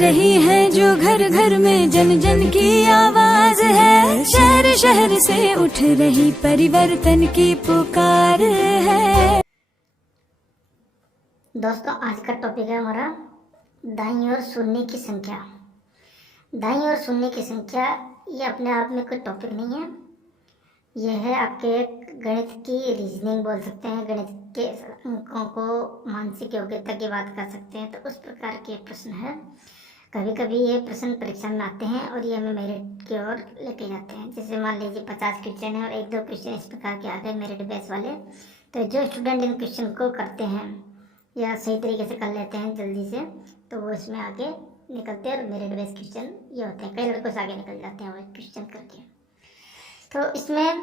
रही है जो घर घर में, जन जन की आवाज है। शहर शहर से उठ रही परिवर्तन की पुकार है। दोस्तों, आज का टॉपिक है हमारा दाईं ओर शून्य की संख्या। दाईं ओर शून्य की संख्या ये अपने आप में कोई टॉपिक नहीं है। यह है आपके गणित की रीजनिंग बोल सकते हैं, गणित के अंकों को मानसिक योग्यता की बात कर सकते हैं। तो उस प्रकार के प्रश्न है। कभी कभी ये प्रश्न परीक्षा में आते हैं और ये हमें मेरिट की ओर लेके जाते हैं। जैसे मान लीजिए 50 क्वेश्चन है और 1-2 क्वेश्चन इस प्रकार के आ गए मेरिट बेस वाले, तो जो स्टूडेंट इन क्वेश्चन को करते हैं या सही तरीके से कर लेते हैं जल्दी से, तो वो इसमें आगे निकलते हैं। और मेरिट बेस क्वेश्चन ये होते हैं, कई लड़कों से आगे निकल जाते हैं वो क्वेश्चन करके। तो इसमें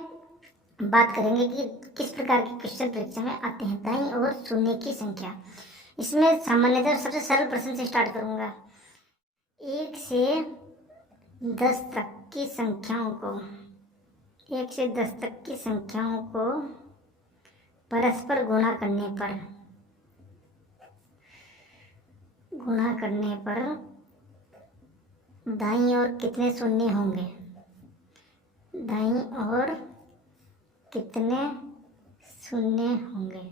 बात करेंगे कि किस प्रकार के क्वेश्चन परीक्षा में आते हैं। दाईं ओर शून्य की संख्या, इसमें सामान्यतः सबसे सरल प्रश्न से स्टार्ट करूँगा। 1 से 10 तक की संख्याओं को 1 से 10 तक की संख्याओं को परस्पर गुणा करने पर दाईं ओर कितने शून्य होंगे? दाईं ओर कितने शून्य होंगे?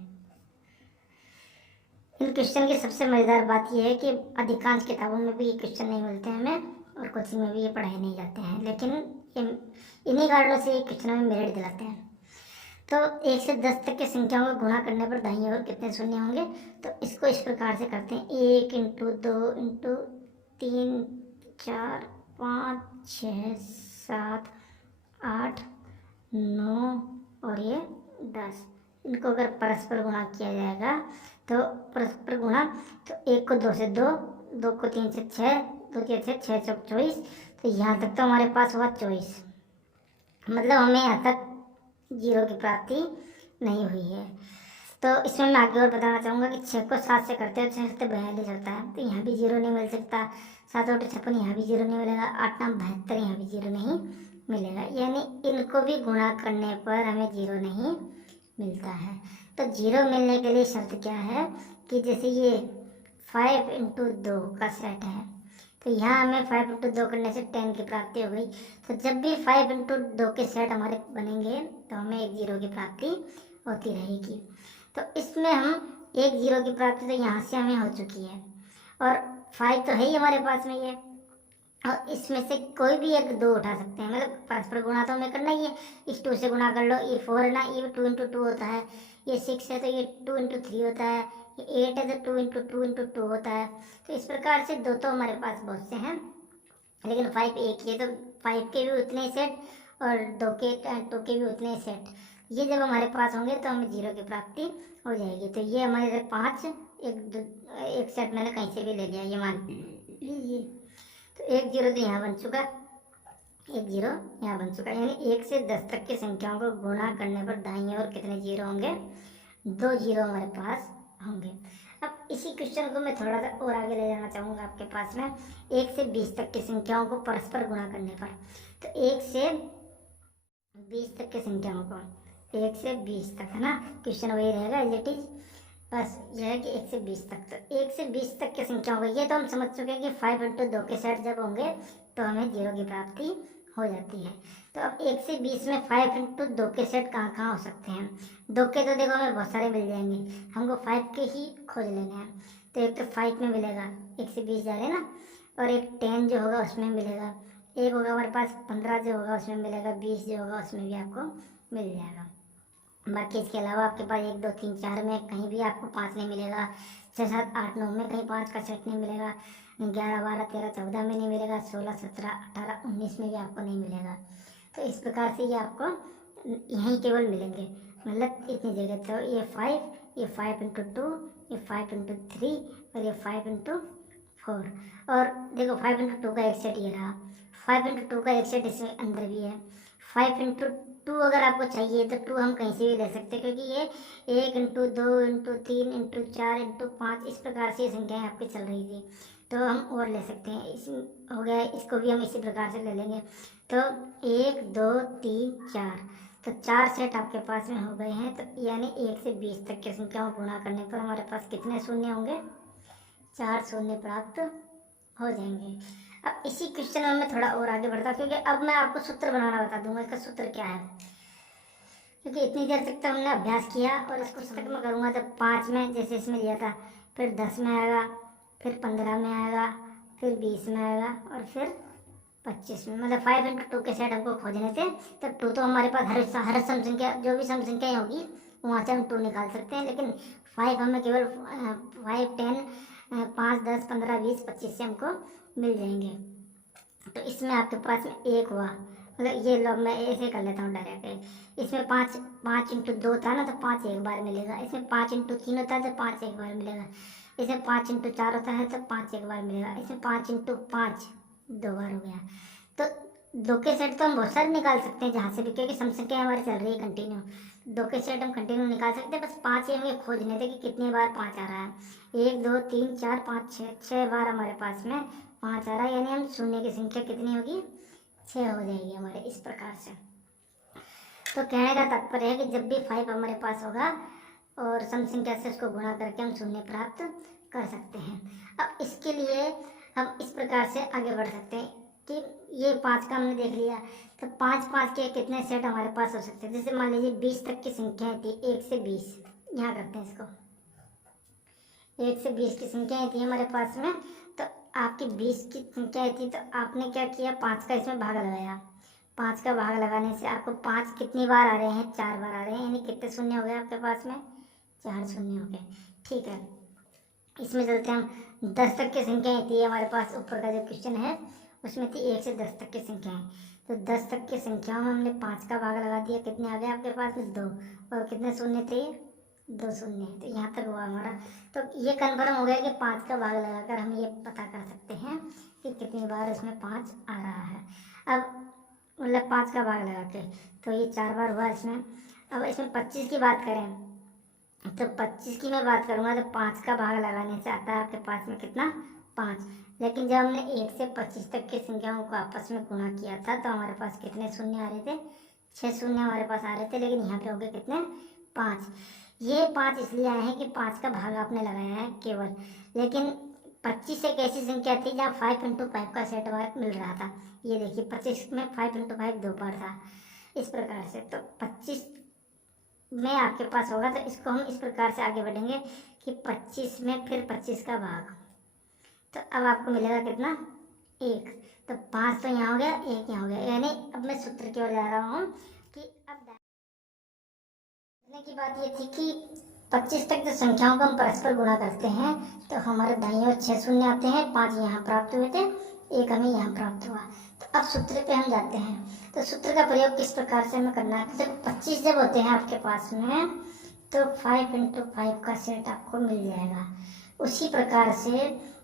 इन क्वेश्चन की सबसे मज़ेदार बात यह है कि अधिकांश किताबों में भी ये क्वेश्चन नहीं मिलते हैं हमें, और कोचिंग में भी ये पढ़ाए नहीं जाते हैं, लेकिन इन्हीं कारणों से ये क्वेश्चन हमें मेरिट दिलाते हैं। तो 1 से 10 तक की संख्याओं को गुणा करने पर दाईं ओर कितने शून्य होंगे? तो इसको इस प्रकार से करते हैं, 1 × 2 × 3 4 5 6 7 8 9 और ये 10। इनको अगर परस्पर गुणा किया जाएगा तो परस्पर गुणा, तो 1 को 2 से 2, 2 को 3 से 6, 2 3 से 6 चौक 24। तो यहाँ तक तो हमारे पास हुआ 24, मतलब हमें यहाँ तक 0 की प्राप्ति नहीं हुई है। तो इसमें मैं आगे और बताना चाहूँगा कि 6 को 7 से करते हैं, 6 से 42 होता है, तो यहाँ भी 0 नहीं मिल सकता। 7 × 8 = 56, यहाँ भी 0 नहीं मिलेगा। 8 × 9 = 72, यहाँ भी 0 नहीं मिलेगा। यानी इनको भी गुणा करने पर हमें 0 नहीं मिलता है। तो 0 मिलने के लिए शर्त क्या है कि जैसे ये 5 × 2 का सेट है, तो यहाँ हमें 5 × 2 करने से 10 की प्राप्ति हो गई। तो जब भी 5 × 2 के सेट हमारे बनेंगे तो हमें एक 0 की प्राप्ति होती रहेगी। तो इसमें हम एक 0 की प्राप्ति तो यहाँ से हमें हो चुकी है, और 5 तो है ही हमारे पास में ये, और इसमें से कोई भी एक 2 उठा सकते हैं। मतलब परस्पर गुणा तो हमें करना ही है। इस 2 से गुणा कर लो। ये 4 है ना, ये 2 × 2 होता है। ये 6 है तो ये 2 × 3 होता है। ये 8 है तो 2 × 2 × 2 होता है। तो इस प्रकार से 2 तो हमारे पास बहुत से हैं, लेकिन 5 एक ही है, तो 5 के भी उतने सेट और 2 के भी उतने सेट। ये जब हमारे पास होंगे तो हमें 0 की प्राप्ति हो जाएगी। तो ये हमारे 5, एक सेट मैंने कहीं से भी ले लिया, ये मान लीजिए। तो 1 0 तो यहाँ बन चुका, 1 0 यहाँ बन चुका। यानी 1 से 10 तक की संख्याओं को गुणा करने पर दाईं ओर कितने 0 होंगे? 2 0 हमारे पास होंगे। अब इसी क्वेश्चन को मैं थोड़ा सा और आगे ले जाना चाहूँगा आपके पास में। 1 से 20 तक की संख्याओं को परस्पर गुणा करने पर, तो 1 से 20 तक की संख्याओं को, 1 से 20 तक है ना, क्वेश्चन वही रहेगा एज इट इज, बस यह है कि 1 से 20 तक। तो 1 से 20 तक की संख्या होगी, ये तो हम समझ चुके हैं कि 5 × 2 के सेट जब होंगे तो हमें 0 की प्राप्ति हो जाती है। तो अब 1 से 20 में 5 × 2 के सेट कहाँ कहाँ हो सकते हैं? 2 के तो देखो हमें बहुत सारे मिल जाएंगे, हमको 5 के ही खोज लेने हैं। तो एक तो 5 में मिलेगा, 1 से 20 जा रहे हैं ना, और एक 10 जो होगा उसमें मिलेगा, एक होगा हमारे पास 15 जो होगा उसमें मिलेगा, 20 जो होगा उसमें भी आपको मिल जाएगा। बाकी इसके अलावा आपके पास 1 2 3 4 में कहीं भी आपको 5 नहीं मिलेगा, 6 7 8 9 में कहीं 5 का सेट नहीं मिलेगा, 11 12 13 14 में नहीं मिलेगा, 16 17 18 19 में भी आपको नहीं मिलेगा। तो इस प्रकार से ये आपको यहीं केवल मिलेंगे, मतलब इतनी जगह। तो ये 5 × 2, ये 5 × 3 और ये 5 × 4। और देखो 5 × 2 का एक सेट ये रहा, 5 × 2 का एक सेट इसमें अंदर भी है। 5 × 2 अगर आपको चाहिए तो 2 हम कहीं से भी ले सकते हैं, क्योंकि ये 1 × 2 × 3 × 4 × 5 इस प्रकार से संख्याएं आपकी चल रही थी, तो हम और ले सकते हैं। इस हो गया, इसको भी हम इसी प्रकार से ले लेंगे। तो 1 2 3 4, तो 4 सेट आपके पास में हो गए हैं। तो यानी 1 से 20 तक की संख्याओं को गुणा करने पर हमारे पास कितने शून्य होंगे? 4 शून्य प्राप्त हो जाएंगे। अब इसी क्वेश्चन में मैं थोड़ा और आगे बढ़ता हूँ, क्योंकि अब मैं आपको सूत्र बनाना बता दूंगा, इसका सूत्र क्या है। क्योंकि इतनी देर तक तो हमने अभ्यास किया, और इसको तक मैं करूँगा तो 5 में जैसे इसमें लिया था, फिर 10 में आएगा, फिर 15 में आएगा, फिर 20 में आएगा, और फिर 25 में। मतलब 5 × 2 के सेट हमको खोजने थे, तो 2 तो हमारे पास हर सम संख्या, जो भी सम संख्याएँ होगी वहाँ से हम 2 निकाल सकते हैं, लेकिन 5 हमें केवल 5, 10, 5, 10, 15, 20, 25 से हमको मिल जाएंगे। तो इसमें आपके पास में 1 हुआ, मतलब ये लो मैं ऐसे कर लेता हूँ डायरेक्ट। इसमें 5 × 2 था ना, तो 5 एक बार मिलेगा। इसमें 5 × 3 होता है तो 5 एक बार मिलेगा। इसमें 5 × 4 होता है तो 5 एक बार मिलेगा। इसमें 5 × 5 2 बार हो गया। तो 2 के सेट तो हम बहुत सारे निकाल सकते हैं जहाँ से भी, क्योंकि सम संख्या हमारी चल रही है कंटिन्यू। 2 के सेट हम कंटिन्यू निकाल सकते हैं, बस 5 ही हमें खोजने थे कि कितनी बार 5 आ रहा है। 1, 2, 3, 4, 5, 6 बार हमारे पास में 5 आ रहा है, यानी हम शून्य की संख्या कितनी होगी, 6 हो जाएगी हमारे, इस प्रकार से। तो कहने का तात्पर्य है कि जब भी 5 हमारे पास होगा और सम संख्या से उसको गुणा करके हम शून्य प्राप्त कर सकते हैं। अब इसके लिए हम इस प्रकार से आगे बढ़ सकते हैं कि ये 5 का हमने देख लिया, तो 5 के कितने सेट हमारे पास हो सकते हैं। जैसे मान लीजिए 20 तक की संख्याएँ थी, 1 से 20, यहाँ करते हैं इसको, 1 से 20 की संख्याएँ थी हमारे पास में। तो आपकी 20 की संख्याएँ थी, तो आपने क्या किया, 5 का इसमें भाग लगाया। 5 का भाग लगाने से आपको 5 कितनी बार आ रहे हैं, 4 बार आ रहे हैं, यानी कितने शून्य हो गए आपके पास में, 4 शून्य हो गए। ठीक है, इसमें चलते हम 10 तक की संख्याएँ थी हमारे पास, ऊपर का जो क्वेश्चन है उसमें थी 1 से 10 तक की संख्याएँ। तो 10 तक की संख्याओं में हमने 5 का भाग लगा दिया, कितने आ गए आपके पास में, 2, और कितने शून्य थे, 2 शून्य। तो यहाँ तक हुआ हमारा। तो ये कन्फर्म हो गया कि 5 का भाग लगाकर हम ये पता कर सकते हैं कि कितनी बार इसमें 5 आ रहा है। अब मतलब 5 का भाग लगा के, तो ये 4 बार हुआ इसमें। अब इसमें 25 की बात करें, तो 25 की मैं बात करूँगा तो 5 का भाग लगाने से आता है आपके पास में कितना, 5। लेकिन जब हमने 1 से 25 तक की संख्याओं को आपस में गुणा किया था, तो हमारे पास कितने शून्य आ रहे थे, 6 शून्य हमारे पास आ रहे थे, लेकिन यहाँ पे हो गए कितने, 5। ये 5 इसलिए आए हैं कि 5 का भाग आपने लगाया है केवल। लेकिन 25 एक ऐसी संख्या थी जहाँ 5 × 5 का सेट मिल रहा था। ये देखिए 25 में 5 × 5 2 बार था, इस प्रकार से। तो 25 में आपके पास होगा, तो इसको हम इस प्रकार से आगे बढ़ेंगे कि 25 में फिर 25 का भाग, तो अब आपको मिलेगा कितना, 1। तो 5 तो यहाँ हो गया, 1 यहाँ हो गया। यानी अब मैं सूत्र की ओर जा रहा हूँ कि अब की बात ये थी कि 25 तक जो संख्याओं को हम परस्पर गुणा करते हैं, तो हमारे दाईं ओर 6 शून्य आते हैं, 5 यहाँ प्राप्त हुए थे, 1 हमें यहाँ प्राप्त हुआ। तो अब सूत्र पे हम जाते हैं। तो सूत्र का प्रयोग किस प्रकार से हमें करना है, जब 25 जब होते हैं आपके पास में, तो 5 × 5 का सेट आपको मिल जाएगा। उसी प्रकार से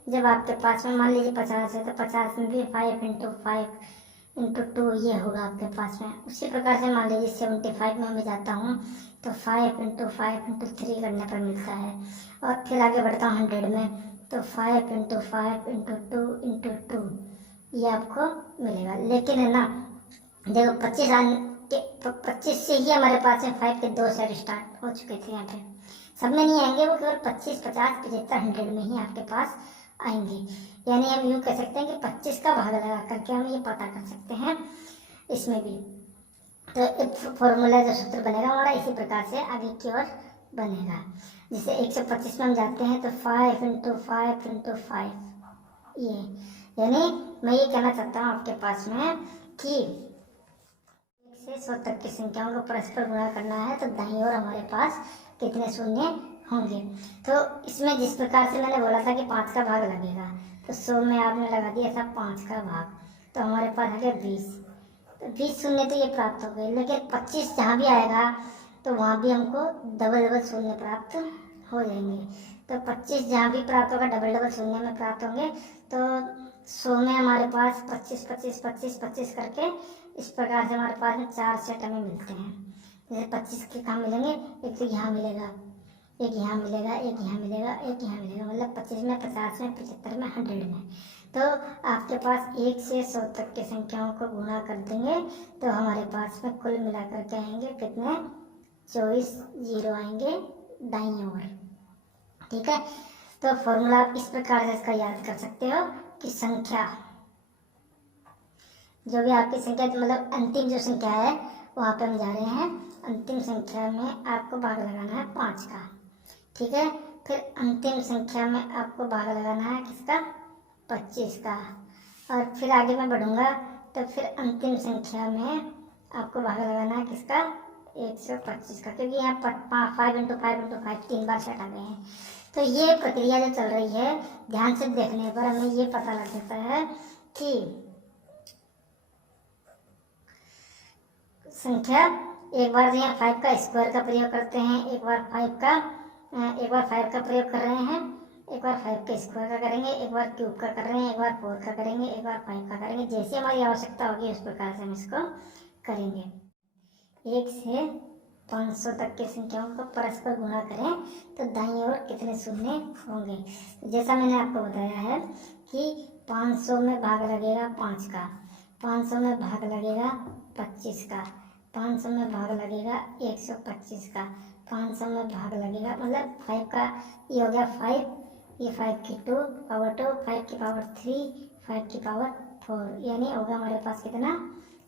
जब आपके पास में मान लीजिए 50 है, तो 50 में भी 5 × 5 × 2 ये होगा आपके पास में। उसी प्रकार से मान लीजिए 75 में मैं जाता हूँ, तो 5 × 5 × 3 करने पर मिलता है। और फिर आगे बढ़ता हूँ 100 में, तो 5 × 5 × 2 × 2 ये आपको मिलेगा। लेकिन है ना, देखो 25 से ही हमारे पास में 5 के 2 सेट स्टार्ट हो चुके थे। यहाँ पे सब में नहीं आएंगे, वो केवल 25, 50, 75, 100 में ही आपके पास आएंगे। यानी हम यूँ कह सकते हैं कि 25 का भाग लगा करके हम ये पता कर सकते हैं इसमें भी। तो एक फॉर्मूला जो सूत्र बनेगा हमारा इसी प्रकार से आगे की ओर बनेगा। जैसे 125 में हम जाते हैं, तो 5 × 5 × 5 ये, यानी मैं ये कहना चाहता हूँ आपके पास में कि 1 से 100 तक की संख्याओं को परस्पर गुणा करना है, तो दाईं ओर हमारे पास कितने शून्य होंगे। तो इसमें जिस प्रकार से मैंने बोला था कि 5 का भाग लगेगा, तो 100 में आपने लगा दिया था 5 का भाग, तो हमारे पास आ गया 20। तो 20 शून्य तो ये प्राप्त हो गए। लेकिन 25 जहाँ भी आएगा तो वहाँ भी हमको डबल शून्य प्राप्त हो जाएंगे। तो 25 जहाँ भी प्राप्त होगा डबल शून्य में प्राप्त होंगे। तो 100 में हमारे पास 25, 25, 25, 25 करके इस प्रकार से हमारे पास में 4 सेट हमें मिलते हैं। जैसे 25 के कहाँ मिलेंगे, एक तो यहाँ मिलेगा, एक यहाँ मिलेगा, एक यहाँ मिलेगा, एक यहाँ मिलेगा। मतलब 25 में, 50 में, 75 में, 100 में। तो आपके पास 1 से 100 तक की संख्याओं को गुणा कर देंगे, तो हमारे पास में कुल मिलाकर के आएंगे कितने, 24 जीरो आएंगे दाईं ओर। ठीक है, तो फॉर्मूला आप इस प्रकार से इसका याद कर सकते हो की संख्या, जो भी आपकी संख्या मतलब अंतिम जो संख्या है वहाँ पे हम जा रहे हैं। अंतिम संख्या में आपको भाग लगाना है 5 का, ठीक है। फिर अंतिम संख्या में आपको भाग लगाना है किसका, 25 का। और फिर आगे मैं बढ़ूंगा तो फिर अंतिम संख्या में आपको भाग लगाना है किसका, 125 का, क्योंकि यहाँ 5 × 5 × 5 3 बार सेट आ गए हैं। तो ये प्रक्रिया जो चल रही है, ध्यान से देखने पर हमें ये पता लग जाता है कि संख्या एक बार यहाँ 5 का स्क्वायर का प्रयोग करते हैं, एक बार 5 का प्रयोग कर रहे हैं, एक बार 5 के स्क्वायर का करेंगे, एक बार क्यूब का कर रहे हैं, एक बार 4 का करेंगे, एक बार 5 का करेंगे। जैसे हमारी आवश्यकता होगी उस प्रकार से हम इसको करेंगे। 1 से 500 तक की संख्याओं को परस्पर गुणा करें तो दाईं ओर कितने शून्य होंगे। जैसा मैंने आपको बताया है कि 500 में भाग लगेगा 5 का, 500 में भाग लगेगा 25 का, 500 में भाग लगेगा 125 का, 500 में भाग लगेगा मतलब 5 का, ये हो गया 5, ये 5 की 2 पावर 2, 5 की पावर 3, 5 की पावर 4, यानी होगा हमारे पास कितना,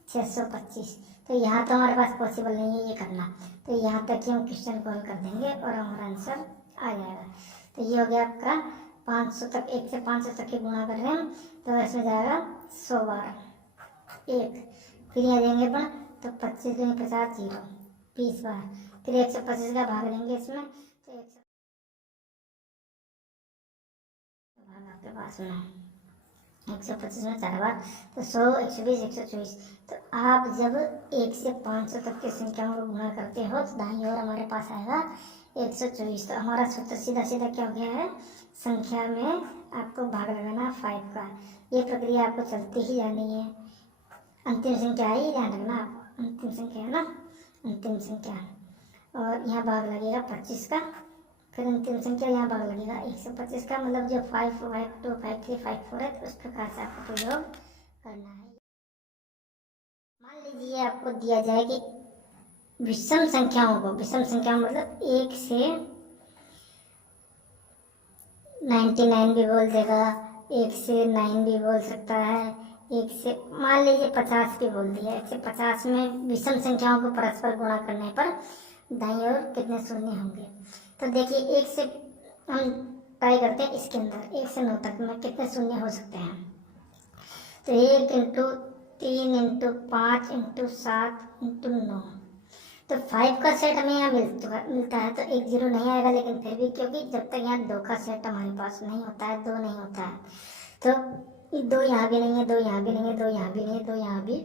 625। तो यहाँ तो हमारे पास पॉसिबल नहीं है ये करना, तो यहाँ तक ही हम क्वेश्चन कॉल कर देंगे और हमारा आंसर आ जाएगा। तो ये हो गया आपका 500 तक, 1 से 500 तक के गुणा कर रहे हैं तो इसमें जाएगा 100 बार 1, फिर यहाँ देंगे पर तो 25 देंगे 50 0 20 बार, फिर 125 का भाग देंगे इसमें तो 100 भाग आपके पास में 125 में 4 बार तो 100 120 124। तो आप जब 1 से 500 तक की संख्याओं को गुणा करते हो तो दाईं ओर हमारे पास आएगा 124। तो हमारा सूत्र सीधा सीधा क्या हो गया है, संख्या में आपको भाग लगाना 5 का। ये प्रक्रिया आपको चलती ही जानी है। अंतिम संख्या है, ध्यान रखना आप, अंतिम संख्या है ना, अंतिम संख्या, और यहाँ भाग लगेगा 25 का, फिर अंतिम संख्या यहाँ भाग लगेगा 125 का, मतलब जो 5 5 2 5 3 5 4 है तो उस प्रकार से आपको प्रयोग करना है। मान लीजिए आपको दिया जाए कि विषम संख्याओं को, विषम संख्या मतलब 1 से 99 भी बोल देगा, 1 से 9 भी बोल सकता है, 1 से मान लीजिए 50 भी बोल दिया। 1 से 50 में विषम संख्याओं को परस्पर गुणा करने पर दाईं ओर कितने शून्य होंगे। तो देखिए 1 से हम ट्राई करते हैं, इसके अंदर 1 से 9 तक में कितने शून्य हो सकते हैं। तो 1 × 3 × 5 × 7 × 9, तो 5 का सेट हमें यहाँ मिलता है तो 1 0 नहीं आएगा, लेकिन फिर भी क्योंकि जब तक यहाँ 2 का सेट हमारे पास नहीं होता है, 2 नहीं होता है, तो 2 यहाँ भी नहीं है, 2 यहाँ भी नहीं है, 2 यहाँ भी नहीं है, 2 यहाँ भी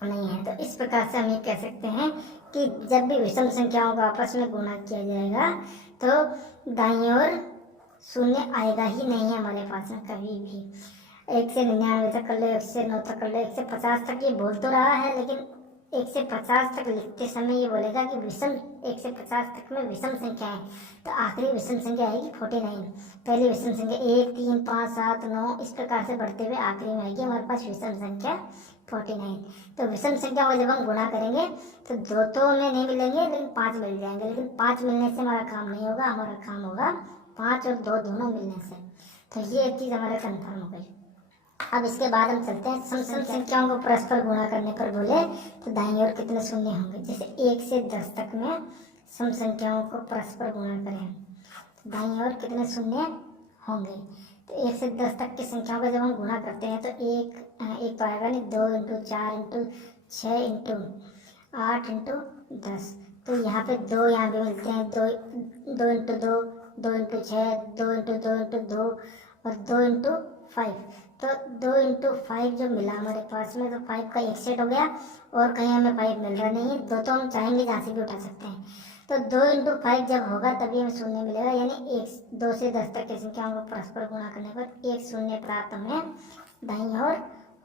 नहीं है। तो इस प्रकार से हम ये कह सकते हैं कि जब भी विषम संख्याओं का आपस में गुणा किया जाएगा तो दाईं ओर शून्य आएगा ही नहीं है हमारे पास में कभी भी। 1 से 99 तक कर लो, 1 से 9 तक कर लो, 1 से 50 तक ये बोल तो रहा है, लेकिन 1 से 50 तक लिखते समय ये बोलेगा कि विषम, 1 से 50 तक में विषम संख्या है, तो आखिरी विषम संख्या आएगी 49। पहली विषम संख्या 1 3 5 7 9 इस प्रकार से बढ़ते हुए आखिरी में आएगी हमारे पास विषम संख्या 49। तो विषम संख्या को जब हम गुणा करेंगे तो 2 तो हमें नहीं मिलेंगे, लेकिन 5 मिल जाएंगे, लेकिन 5 मिलने से हमारा काम नहीं होगा, हमारा काम होगा 5 और 2 दोनों मिलने से। तो ये एक चीज़ हमारे कन्फर्म हो गई। अब इसके बाद हम चलते हैं सम संख्याओं को परस्पर गुणा करने पर बोले तो दाईं ओर कितने शून्य होंगे। जैसे 1 से 10 तक में सम संख्याओं को परस्पर गुणा करें तो दाईं ओर कितने शून्य होंगे। तो 1 से 10 तक की संख्याओं का जब हम गुणा करते हैं तो एक तो आएगा नहीं, 2 × 4 × 6 × 8 × 10, तो यहाँ पे 2 यहाँ भी मिलते हैं, 2 × 2 2 × 6 2 × 2 × 2 और 2 × 5। तो 2 × 5 जो मिला हमारे पास में, तो 5 का एक सेट हो गया और कहीं हमें 5 मिल रहा नहीं है, 2 तो हम चाहेंगे जहाँ से भी उठा सकते हैं। तो 2 × 5 जब होगा तभी हमें शून्य मिलेगा, यानी 2 से 10 तक की संख्याओं को परस्पर गुणा करने पर एक शून्य प्राप्त हमें दाईं ओर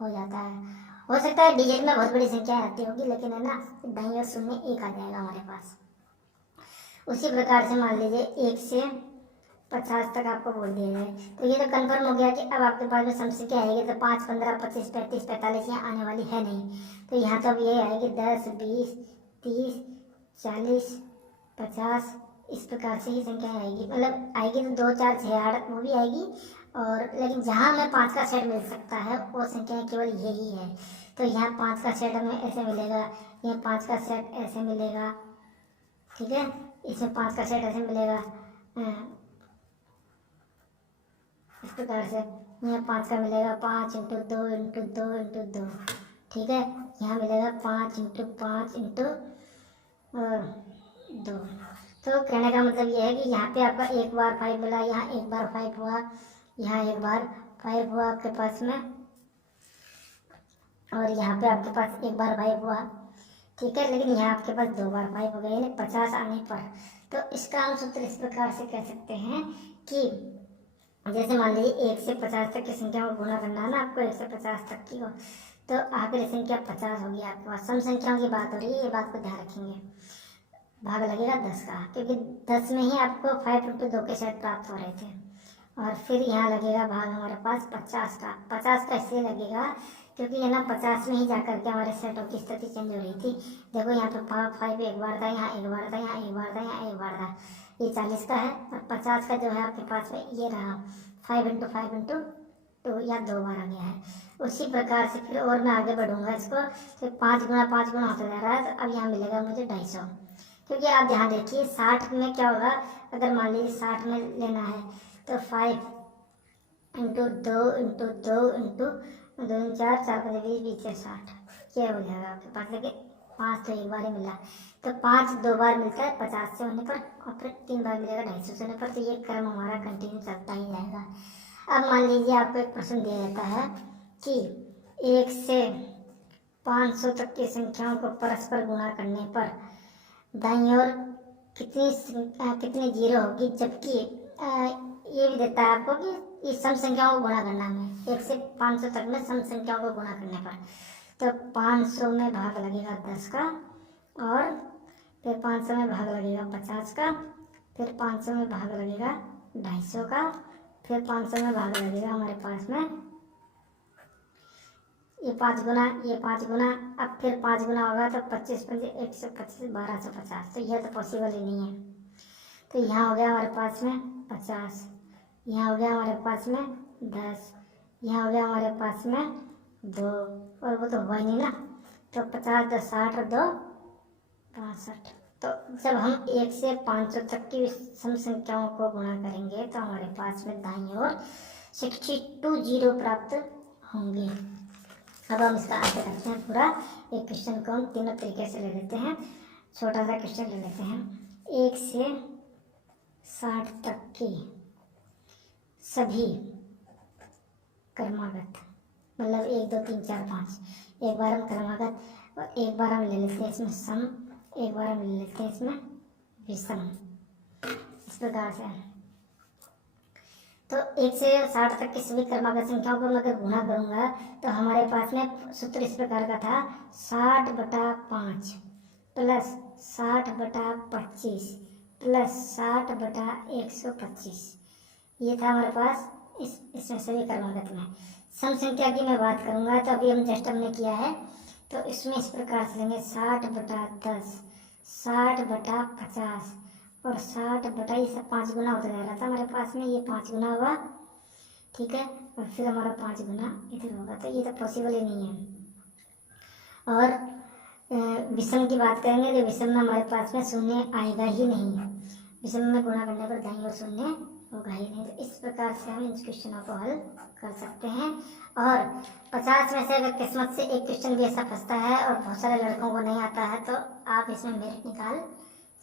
हो जाता है। हो सकता है डिजिट में बहुत बड़ी संख्या आती होगी, लेकिन है ना, दाईं ओर शून्य 1 आ जाएगा हमारे पास। उसी प्रकार से मान लीजिए 1 से 50 तक आपको बोल दिया जाए, तो ये तो कंफर्म हो गया कि अब आपके पास में सम संख्या आएगी तो 5 15 25 35 45 यहाँ आने वाली है नहीं, तो यहाँ तो अब ये आएगी 10 20 30 40 50 इस प्रकार से ही संख्या आएगी, मतलब आएगी तो 2 4 6 8 वो भी आएगी, और लेकिन जहाँ हमें 5 का सेट मिल सकता है वो संख्या केवल यही है। तो यहाँ 5 का सेट हमें ऐसे मिलेगा, यहाँ 5 का सेट ऐसे मिलेगा, ठीक है, इसमें 5 का सेट ऐसे मिलेगा इस प्रकार से। यहाँ 5 का मिलेगा 5 × 2 × 2 × 2, ठीक है। यहाँ मिलेगा 5 × 5 × 2। तो कहने का मतलब ये है कि यहाँ पे आपका एक बार 5 मिला, यहाँ एक बार 5 हुआ, यहाँ एक बार 5 हुआ आपके पास में, और यहाँ पे आपके पास एक बार 5 हुआ, ठीक है। लेकिन यहाँ आपके पास 2 बार 5 हो गए, यानी 50 आने पर। तो इसका हम सूत्र इस प्रकार से कह सकते हैं कि जैसे मान लीजिए 1 से 50 तक की संख्या को गुणा करना है ना आपको, 1 से 50 तक की हो, तो आखिरी संख्या 50 होगी आपके पास। सम संख्याओं की बात हो रही है, ये बात को ध्यान रखेंगे। भाग लगेगा 10 का, क्योंकि 10 में ही आपको 5 × 2 के सेट प्राप्त हो रहे थे। और फिर यहाँ लगेगा भाग हमारे पास 50 का। 50 का इसलिए लगेगा क्योंकि ये ना 50 में ही जाकर के हमारे सेटों की स्थिति चेंज हो रही थी। देखो यहाँ पे 5 एक बार था, यहाँ एक बार था, यहाँ एक बार था, यहाँ एक बार था। ये 40 का है, और 50 का जो है आपके पास में ये रहा 5 × 5 × 2, या 2 बार आ गया है। उसी प्रकार से फिर और मैं आगे बढ़ूंगा इसको, तो 5 × 5 गुना होता जा रहा है। तो अब यहाँ मिलेगा मुझे 250, क्योंकि आप ध्यान देखिए 60 में क्या होगा, अगर मान लीजिए 60 में लेना है तो 5 × 2 × 2 × 2 4 4 5 20 60, क्या हो जाएगा आपके पास। देखिए 5 तो एक बार ही मिला, तो 5 2 बार मिलता है 50 से होने पर, और फिर 3 बार मिलेगा 250 से होने पर। तो ये क्रम हमारा कंटिन्यू चलता ही जाएगा। अब मान लीजिए आपको एक प्रश्न दिया जाता है कि 1 से 500 तक की संख्याओं को परस्पर गुणा करने पर दाईं ओर कितनी जीरो होगी, जबकि ये भी देता है आपको कि इस सम संख्याओं को गुणा करना में 1 से 500 तक में सम संख्याओं को गुणा करने पर। तो 500 में भाग लगेगा 10 का, और फिर 500 में भाग लगेगा 50 का, फिर 500 में भाग लगेगा 250 का, फिर 500 में भाग लगेगा हमारे पास में ये 5 गुना, ये 5 गुना, अब फिर 5 गुना होगा तो 25 × 125 1250। तो यह तो पॉसिबल ही नहीं है। तो यहाँ हो गया हमारे पास में 50, यहाँ हो गया हमारे पास में 10, यहाँ हो गया हमारे पास में 2, और वो तो हुआ ही नहीं ना। तो 50 2 60 और 2 65। तो जब हम 1 से 500 तक की सम संख्याओं को गुणा करेंगे तो हमारे पास में दाईं ओर 62 जीरो प्राप्त होंगे। अब हम इसका आंसर करते हैं पूरा। एक क्वेश्चन को हम तीनों तरीके से ले लेते हैं। छोटा सा क्वेश्चन ले लेते हैं। 1 से 60 तक की सभी क्रमागत, मतलब 1 2 3 4 5, एक बार हम क्रमागत और एक बार हम ले लेते हैं इसमें सम, एक बार हम ले लेते हैं इसमें विषम, इस प्रकार से। तो 1 से 60 तक की सभी क्रमागत संख्याओं को मैं अगर गुणा करूंगा तो हमारे पास में सूत्र इस प्रकार का था 60/5 प्लस 60/25 प्लस 60/125। ये था हमारे पास इसमें सभी क्रमागत में। सम संख्या की मैं बात करूंगा तो अभी हम जस्ट हमने किया है, तो इसमें इस प्रकार से लेंगे 60/10, 60/50 और 60/, ये सब 5 गुना होता जा रहा था हमारे पास में। ये 5 गुना हुआ, ठीक है, और फिर हमारा 5 गुना इधर होगा। तो ये तो पॉसिबल ही नहीं है। और विषम की बात करेंगे तो विषम में हमारे पास में शून्य आएगा ही नहीं। विषम में गुणा करने पर दाईं ओर शून्य होगा ही नहीं। तो इस प्रकार से हम इन क्वेश्चनों को हल कर सकते हैं। और 50 में से अगर किस्मत से एक क्वेश्चन भी ऐसा फंसता है और बहुत सारे लड़कों को नहीं आता है तो आप इसमें मेरिट निकाल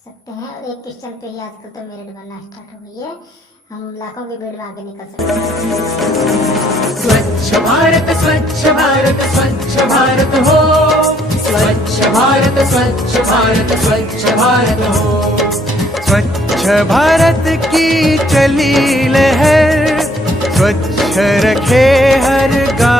सकते हैं। और एक क्वेश्चन पे ही आजकल तो मेरिट बनना स्टार्ट हो गई है, हम लाखों की भीड़ में आगे निकल सकते हैं। स्वच्छ भारत स्वच्छ भारत स्वच्छ भारत हो, स्वच्छ भारत स्वच्छ भारत स्वच्छ भारत हो। स्वच्छ भारत की चली लहर, स्वच्छ रखे हर गाँव।